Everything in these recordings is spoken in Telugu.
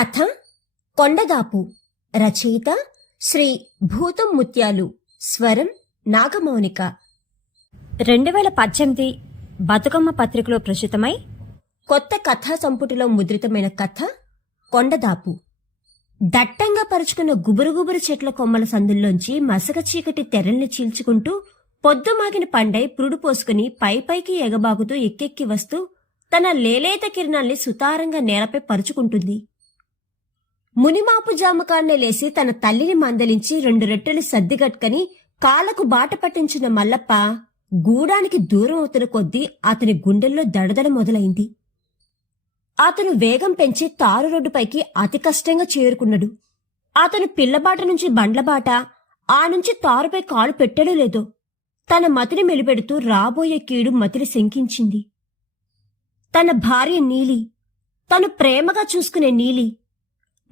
కథ కొండదాపు. రచయిత శ్రీ భూతం ముత్యాలు. స్వరం నాగమౌనిక. రెండు వేల పద్దెనిమిది బతుకమ్మ పత్రికలో ప్రచురితమై కొత్త కథా సంపుటిలో ముద్రితమైన కథ కొండదాపు. దట్టంగా పరుచుకున్న గుబురుగుబురు చెట్ల కొమ్మల సందుల్లోంచి మసక చీకటి తెరల్ని చీల్చుకుంటూ పొద్దుమాగిన పండై పురుడు పోసుకుని పై పైకి ఎగబాగుతూ ఎక్కెక్కి వస్తూ తన లేలేత కిరణాల్ని సుతారంగా నేలపై పరుచుకుంటుంది. మునిమాపు జామకాన్నే లేసి తన తల్లిని మందలించి రెండు రెట్టెలు సర్దిగట్టుకని కాలకు బాట పట్టించిన మల్లప్ప గూడానికి దూరం అవుతున్న కొద్దీ అతని గుండెల్లో దడదడ మొదలైంది. అతను వేగం పెంచి తారు రోడ్డుపైకి అతి కష్టంగా చేరుకున్నాడు. అతను పిల్లబాట నుంచి బండ్లబాట ఆ నుంచి తారుపై కాలు పెట్టడో లేదో తన మతిని మెలిపెడుతూ రాబోయే కీడు మతిని శంకించింది. తన భార్య నీలి తను ప్రేమగా చూసుకునే నీలి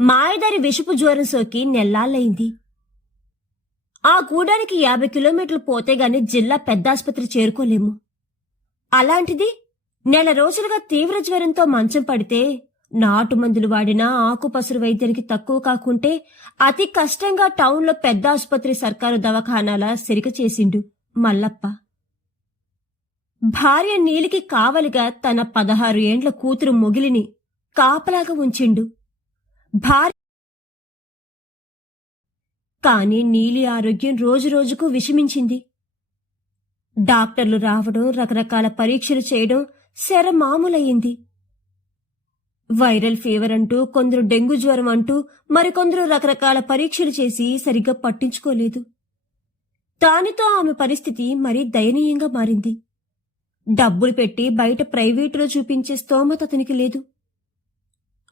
మాయదారి విషపు జ్వరం సోకి నెల్లాళ్ళయింది. ఆ గూడానికి యాభై కిలోమీటర్లు పోతే గాని జిల్లా పెద్దాసుపత్రి చేరుకోలేము. అలాంటిది నెల రోజులుగా తీవ్ర జ్వరంతో మంచం పడితే నాటు మందులు వాడినా ఆకుపసరు వైద్యానికి తక్కువ కాకుంటే అతి కష్టంగా టౌన్లో పెద్ద ఆసుపత్రి సర్కారు దవాఖానాల సిరిక చేసిండు మల్లప్ప. భార్య నీలికి కావలిగా తన పదహారు ఏండ్ల కూతురు మొగిలిని కాపలాగా ఉంచిండు. భారీ కానీ నీలి ఆరోగ్యం రోజురోజుకు విషమించింది. డాక్టర్లు రావడం రకరకాల పరీక్షలు చేయడం శర మామూలయ్యింది. వైరల్ ఫీవర్ అంటూ కొందరు డెంగ్యూ జ్వరం అంటూ మరికొందరు రకరకాల పరీక్షలు చేసి సరిగ్గా పట్టించుకోలేదు. దానితో ఆమె పరిస్థితి మరీ దయనీయంగా మారింది. డబ్బులు పెట్టి బయట ప్రైవేటులో చూపించే స్తోమత అతనికి లేదు.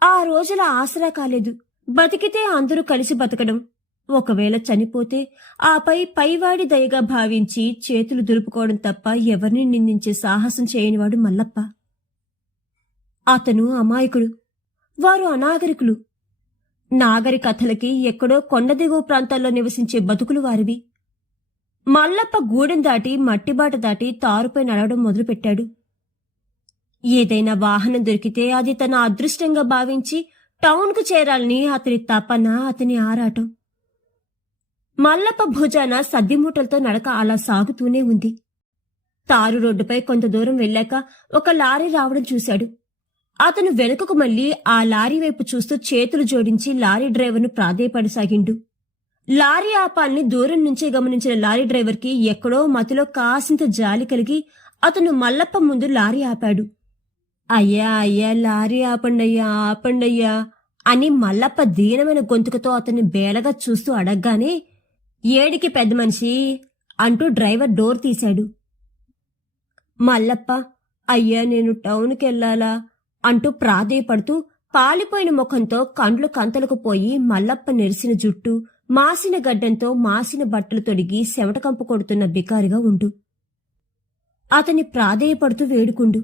ఆ రోజుల ఆసరా కాలేదు. బతికితే అందరూ కలిసి బతకడం. ఒకవేళ చనిపోతే ఆపై పైవాడి దయగా భావించి చేతులు దులుపుకోవడం తప్ప ఎవరిని నిందించే సాహసం చేయనివాడు మల్లప్ప. అతను అమాయకుడు. వారు అనాగరికులు. నాగరికథలకి ఎక్కడో కొండ దిగువ ప్రాంతాల్లో నివసించే బతుకులు వారివి. మల్లప్ప గూడెం దాటి మట్టిబాట దాటి తారుపై నడవడం మొదలుపెట్టాడు. ఏదైనా వాహనం దొరికితే అది తన అదృష్టంగా భావించి టౌన్కు చేరాలని అతని తపన అతని ఆరాటం. మల్లప్ప భుజాన సద్దిమూటలతో నడక అలా సాగుతూనే ఉంది. తారు రోడ్డుపై కొంత దూరం వెళ్ళాక ఒక లారీ రావడం చూశాడు. అతను వెనుకకు మళ్ళీ ఆ లారీ వైపు చూస్తూ చేతులు జోడించి లారీ డ్రైవర్ను ప్రాధేయపడసాగిండు. లారీ ఆపాల్ని దూరం నుంచే గమనించిన లారీ డ్రైవర్కి ఎక్కడో మతిలో కాసింత జాలి కలిగి అతను మల్లప్ప ముందు లారీ ఆపాడు. అయ్యా అయ్యా లారీ ఆపండయ్యా ఆపండయ్యా అని మల్లప్ప దీనమైన గొంతుకతో అతన్ని బేలగా చూస్తూ అడగగానే ఏడికి పెద్ద మనిషి? అంటూ డ్రైవర్ డోర్ తీశాడు. మల్లప్ప అయ్యా నేను టౌన్కి వెళ్ళాలా అంటూ ప్రాధేయపడుతూ పాలిపోయిన ముఖంతో కండ్లు కంతలకు పోయి మల్లప్ప నెరిసిన జుట్టు మాసిన గడ్డంతో మాసిన బట్టలు తొడిగి చెమటకంపు కొడుతున్న బికారిగా ఉండు. అతని ప్రాధేయపడుతూ వేడుకుండు.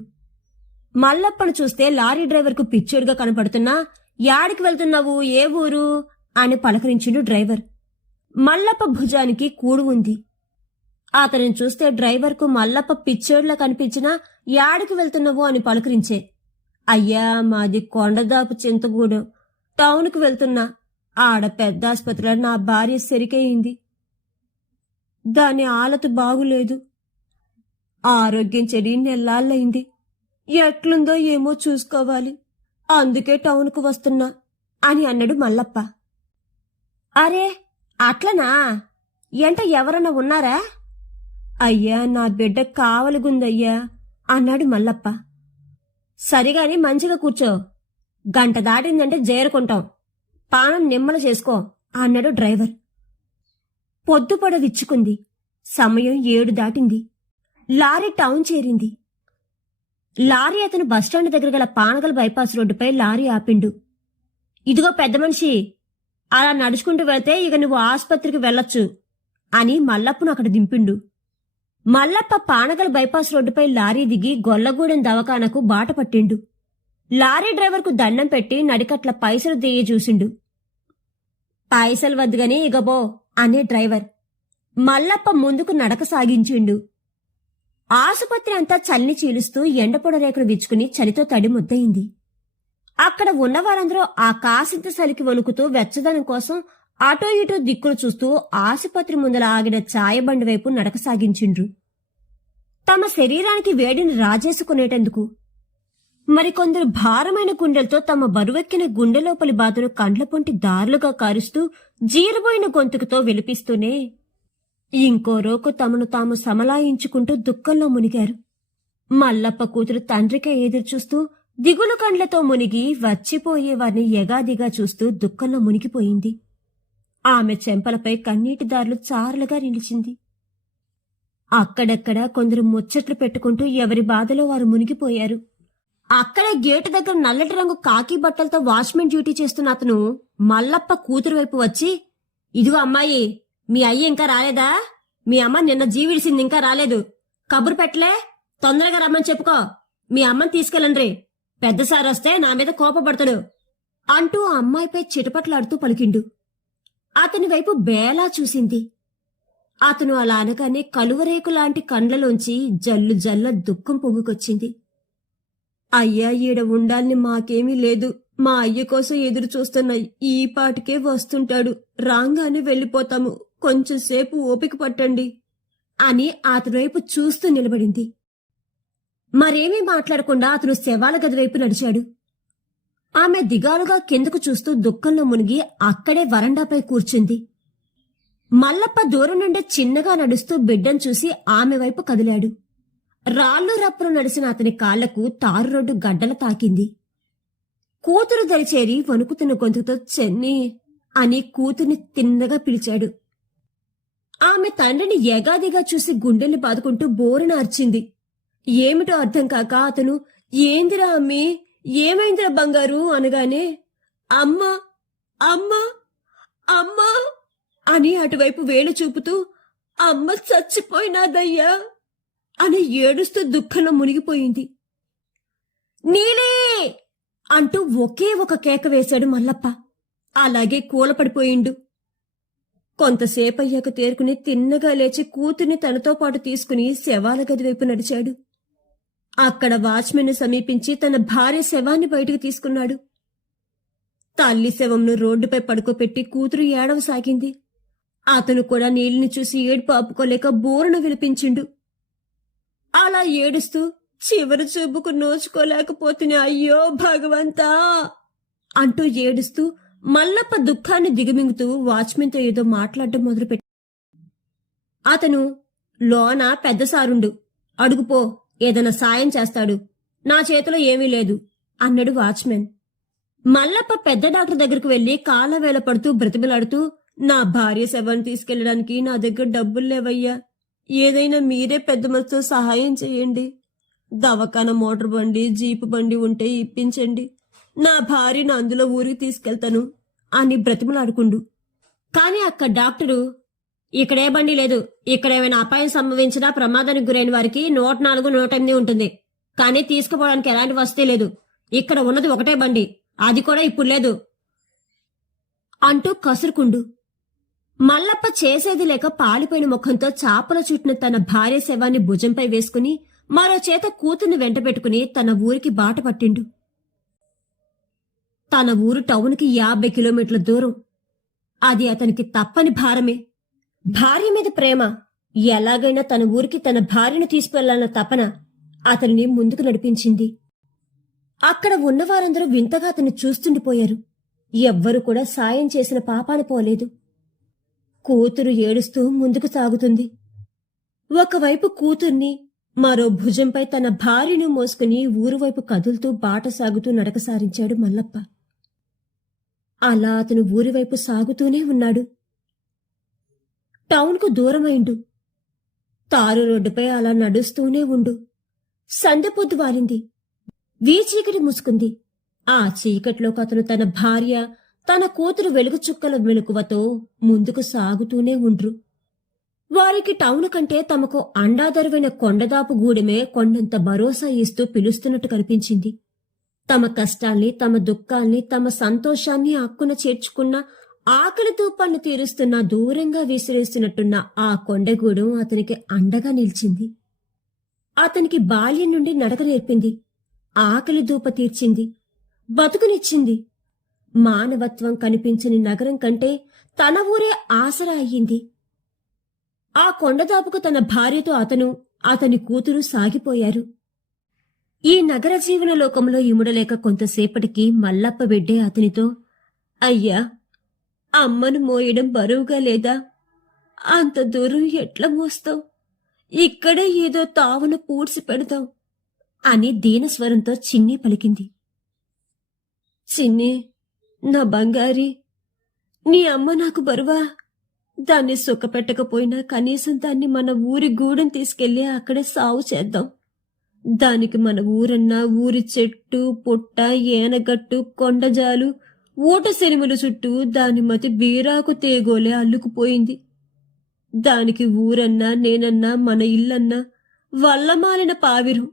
మల్లప్పను చూస్తే లారీ డ్రైవర్కు పిచ్చోడిగా కనపడుతున్నా యాడికి వెళ్తున్నావు? ఏ ఊరు? అని పలకరించిండు డ్రైవర్. మల్లప్ప భుజానికి కూడు ఉంది. అతనిని చూస్తే డ్రైవర్కు మల్లప్ప పిచ్చోడ్లా కనిపించినా యాడికి వెళ్తున్నావు? అని పలకరించే. అయ్యా మాది కొండదాపు చింతగూడు. టౌన్కి వెళ్తున్నా. ఆడ పెద్ద ఆసుపత్రిలో నా భార్య సెరికయింది దాని ఆలత బాగులేదు. ఆరోగ్యం చెడి నెల్లాళ్ళయింది. ఎట్లుందో ఏమో చూసుకోవాలి. అందుకే టౌన్కు వస్తున్నా అని అన్నాడు మల్లప్ప. అరే అట్లనా? ఎంట ఎవరన్నా ఉన్నారా? అయ్యా నా బిడ్డ కావలిగుందయ్యా అన్నాడు మల్లప్ప. సరిగాని మంచిగా కూర్చో. గంట దాటిందంటే చేరుకుంటాం పానం నిమ్మల చేసుకో అన్నాడు డ్రైవర్. పొద్దుపడ విచ్చుకుంది సమయం ఏడు దాటింది. లారీ టౌన్ చేరింది. లారీ అతను బస్టాండ్ దగ్గర గల పానగల్ బైపాస్ రోడ్డుపై లారీ ఆపిండు. ఇదిగో పెద్ద మనిషి అలా నడుచుకుంటూ వెళ్తే ఇక నువ్వు ఆసుపత్రికి వెళ్ళొచ్చు అని మల్లప్పను అక్కడ దింపిండు. మల్లప్ప పానగల్ బైపాస్ రోడ్డుపై లారీ దిగి గొల్లగూడెం దవాఖానకు బాట పట్టిండు. లారీ డ్రైవర్కు దండం పెట్టి నడికట్ల పైసలు దియ్య చూసిండు. పైసలు వద్దుగని ఇగబో అనే డ్రైవర్. మల్లప్ప ముందుకు నడక సాగించిండు. ఆసుపత్రి అంతా చల్ని చీలుస్తూ ఎండపొడ రేకులు విచ్చుకుని చలితో తడి ముద్దయింది. అక్కడ ఉన్నవారందరూ ఆ కాసింత సలికి వణుకుతూ వెచ్చదనం కోసం అటో ఇటో దిక్కులు చూస్తూ ఆసుపత్రి ముందల ఆగిన ఛాయబండి వైపు నడక సాగించిండ్రు. తమ శరీరానికి వేడిని రాజేసుకునేటందుకు మరికొందరు భారమైన గుండెలతో తమ బరువెక్కిన గుండె లోపలి బాధను కండ్ల పొంటి దారులుగా కారుస్తూ జీరబోయిన గొంతుకుతో విలిపిస్తూనే ఇంకో రోకు తమను తాము సమలాయించుకుంటూ దుఃఖంలో మునిగారు. మల్లప్ప కూతురు తండ్రికే ఎదురుచూస్తూ దిగులు కండ్లతో మునిగి వచ్చిపోయే వారిని ఎగాదిగా చూస్తూ దుఃఖంలో మునిగిపోయింది. ఆమె చెంపలపై కన్నీటి దారులు చారులుగా నిలిచింది. అక్కడక్కడ కొందరు ముచ్చట్లు పెట్టుకుంటూ ఎవరి బాధలో వారు మునిగిపోయారు. అక్కడే గేటు దగ్గర నల్లటి రంగు కాకి బట్టలతో వాచ్మెన్ డ్యూటీ చేస్తున్న అతను మల్లప్ప కూతురు వైపు వచ్చి ఇదిగో అమ్మాయి మీ అయ్య ఇంకా రాలేదా? మీ అమ్మ నిన్న జీవిడిసింది ఇంకా రాలేదు. కబురు పెట్టలే? తొందరగా రమ్మని చెప్పుకో. మీ అమ్మని తీసుకెళ్ళండ్రి. పెద్ద సార్ వస్తే నా మీద కోపపడతాడు. అంటూ ఆ అమ్మాయిపై చిటపట్లాడుతూ పలికిండు. అతని వైపు బేలా చూసింది. అతను అలా అనగానే కలువరేకు లాంటి కండ్లలోంచి జల్లు జల్ల దుఃఖం పొంగుకొచ్చింది. అయ్యా ఈడ ఉండాలని మాకేమీ లేదు. మా అయ్య కోసం ఎదురు చూస్తున్న ఈ పాటికే వస్తుంటాడు. రాంగానే వెళ్ళిపోతాము. కొంచెం సేపు ఓపిక పట్టండి అని అతని వైపు చూస్తూ నిలబడింది. మరేమీ మాట్లాడకుండా అతను శవాల గది వైపు నడిచాడు. ఆమె దిగాలుగా కిందకు చూస్తూ దుఃఖంలో మునిగి అక్కడే వరండాపై కూర్చుంది. మల్లప్ప దూరం నుండి చిన్నగా నడుస్తూ బిడ్డను చూసి ఆమె వైపు కదిలాడు. రాళ్ళు రప్పులు నడిచిన అతని కాళ్ళకు తారు రోడ్డు గడ్డల తాకింది. కూతురు దరిచేరి వణుకుతున్న గొంతుతో చెన్ని అని కూతుర్ని తిన్నగా పిలిచాడు. ఆమె తండ్రిని ఎగాదిగా చూసి గుండెల్ని బాదుకుంటూ బోరున అర్చింది. ఏమిటో అర్థం కాక అతను ఏందిరా అమ్మి? ఏమైందిరా బంగారు? అనగానే అమ్మ అమ్మ అమ్మ అని అటువైపు వేలు చూపుతూ అమ్మ చచ్చిపోయినాదయ్యా అని ఏడుస్తూ దుఃఖంలో మునిగిపోయింది. నీలే అంటూ ఒకే ఒక కేక వేశాడు మల్లప్ప. అలాగే కూలపడిపోయిండు. కొంతసేపు అయ్యాక తేరుకుని తిన్నగా లేచి కూతుర్ని తనతో పాటు తీసుకుని శవాల గది వైపు నడిచాడు. అక్కడ వాచ్మెన్ సమీపించి తన భార్య శవాన్ని బయటకు తీసుకున్నాడు. తల్లి శవంను రోడ్డుపై పడుకోపెట్టి కూతురు ఏడవ సాగింది. అతను కూడా నీళ్ళని చూసి ఏడుపు ఆపుకోలేక బోరున విలిపించిండు. అలా ఏడుస్తూ చివరి చూపుకు నోచుకోలేకపోతున్నా అయ్యో భగవంతా! అంటూ ఏడుస్తూ మల్లప్ప దుఃఖాన్ని దిగమింగుతూ వాచ్మెన్తో ఏదో మాట్లాడడం మొదలుపెట్టి అతను లోన పెద్ద సారుండు. అడుగుపో ఏదైనా సాయం చేస్తాడు. నా చేతిలో ఏమీ లేదు అన్నాడు వాచ్మెన్. మల్లప్ప పెద్ద డాక్టర్ దగ్గరకు వెళ్ళి కాలవేళ పడుతూ బ్రతిమలాడుతూ నా భార్య శవాన్ని తీసుకెళ్ళడానికి నా దగ్గర డబ్బులు లేవయ్యా. ఏదైనా మీరే పెద్ద మనసుతో సహాయం చేయండి. దవాఖాన మోటార్ బండి జీపు బండి ఉంటే ఇప్పించండి. నా భార్యను అందులో ఊరికి తీసుకెళ్తాను. అని బ్రతిమలాడుకుండు. కాని అక్కడ డాక్టరు ఇక్కడే బండి లేదు. ఇక్కడ ఏమైనా అపాయం సంభవించినా ప్రమాదానికి గురైన వారికి నూట నాలుగు నూట ఎనిమిది ఉంటుంది. కానీ తీసుకుపోవడానికి ఎలాంటి వసతి లేదు. ఇక్కడ ఉన్నది ఒకటే బండి. అది కూడా ఇప్పుడు లేదు. అంటూ కసురుకుండు. మల్లప్ప చేసేది లేక పాలిపోయిన ముఖంతో చాపల చుట్టిన తన భార్య శవాన్ని భుజంపై వేసుకుని మరో చేత కూతుర్ని వెంట పెట్టుకుని తన ఊరికి బాట పట్టిండు. తన ఊరు టౌన్కి యాభై కిలోమీటర్ల దూరం. అది అతనికి తప్పని భారమే. భార్య మీద ప్రేమ. ఎలాగైనా తన ఊరికి తన భార్యను తీసుకెళ్ళాలన్న తపన అతనిని ముందుకు నడిపించింది. అక్కడ ఉన్నవారందరూ వింతగా అతన్ని చూస్తుండిపోయారు ఎవ్వరూ కూడా సాయం చేసిన పాపాన పోలేదు. కూతురు ఏడుస్తూ ముందుకు సాగుతుంది. ఒకవైపు కూతుర్ని మరో భుజంపై తన భార్యను మోసుకుని ఊరువైపు కదులుతూ బాట సాగుతూ నడక సారించాడు మల్లప్ప. అలా అతను ఊరివైపు సాగుతూనే ఉన్నాడు. టౌన్కు దూరమైండు. తారు రోడ్డుపై అలా నడుస్తూనే ఉండు. సందెపొద్దు పొద్దు వారింది వీచీకటి మూసుకుంది. ఆ చీకట్లోకి అతను తన భార్య తన కూతురు వెలుగు చుక్కల మెలకువతో ముందుకు సాగుతూనే ఉండ్రు. వారికి టౌన్ కంటే తమకు అండాదరువైన కొండదాపు గూడెమే కొండంత భరోసా ఇస్తూ పిలుస్తున్నట్టు కనిపించింది. తమ కష్టాల్ని తమ దుఃఖాల్ని తమ సంతోషాన్ని హక్కున చేర్చుకున్న ఆకలి తూపాన్ని తీరుస్తున్న దూరంగా విసిరేస్తున్నట్టున్న ఆ కొండగూడెం అతనికి అండగా నిలిచింది. అతనికి బాల్యం నుండి నడక నేర్పింది. ఆకలి దూప తీర్చింది. బతుకునిచ్చింది. మానవత్వం కనిపించని నగరం కంటే తన ఊరే ఆసరా అయ్యింది. ఆ కొండదాపుకు తన భార్యతో అతను అతని కూతురు సాగిపోయారు. ఈ నగర జీవన లోకంలో ఇముడలేక కొంతసేపటికి మల్లప్ప బిడ్డే అతనితో అయ్యా అమ్మను మోయడం బరువుగా లేదా? అంత దూరం ఎట్లా మోస్తావు? ఇక్కడే ఏదో తావున పూడ్చి పెడతాం అని దీనస్వరంతో చిన్ని పలికింది. చిన్ని నా బంగారి నీ అమ్మ నాకు బరువా? దాన్ని సుఖపెట్టకపోయినా కనీసం దాన్ని మన ఊరి గూడెం తీసుకెళ్ళి అక్కడే సాగు చేద్దాం. దానికి మన ఊరన్నా ఊరి చెట్టు పుట్ట ఏనగట్టు కొండజాలు ఊట సెనిముల చుట్టూ దాని మతి బీరాకు తేగోలే అల్లుకుపోయింది. దానికి ఊరన్నా నేనన్నా మన ఇల్లన్నా వల్లమాలిన పావిరు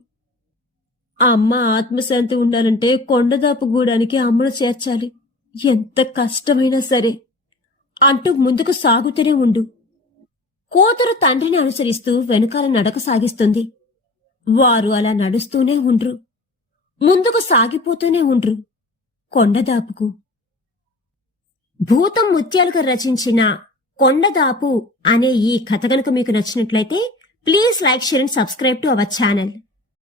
అమ్మ ఆత్మశాంతి ఉండాలంటే కొండదాపు గూడానికి అమ్మను చేర్చాలి. ఎంత కష్టమైనా సరే. అంటూ ముందుకు సాగుతూనే ఉండు. కూతురు తండ్రిని అనుసరిస్తూ వెనుకాల నడక సాగిస్తుంది. వారు అలా నడుస్తూనే ఉండ్రు. ముందుకు సాగిపోతూనే ఉండ్రు. కొండదాపుకు. భూతం ముత్యాలుగా రచించిన కొండదాపు అనే ఈ కథ కనుక మీకు నచ్చినట్లయితే please like share and subscribe to our channel.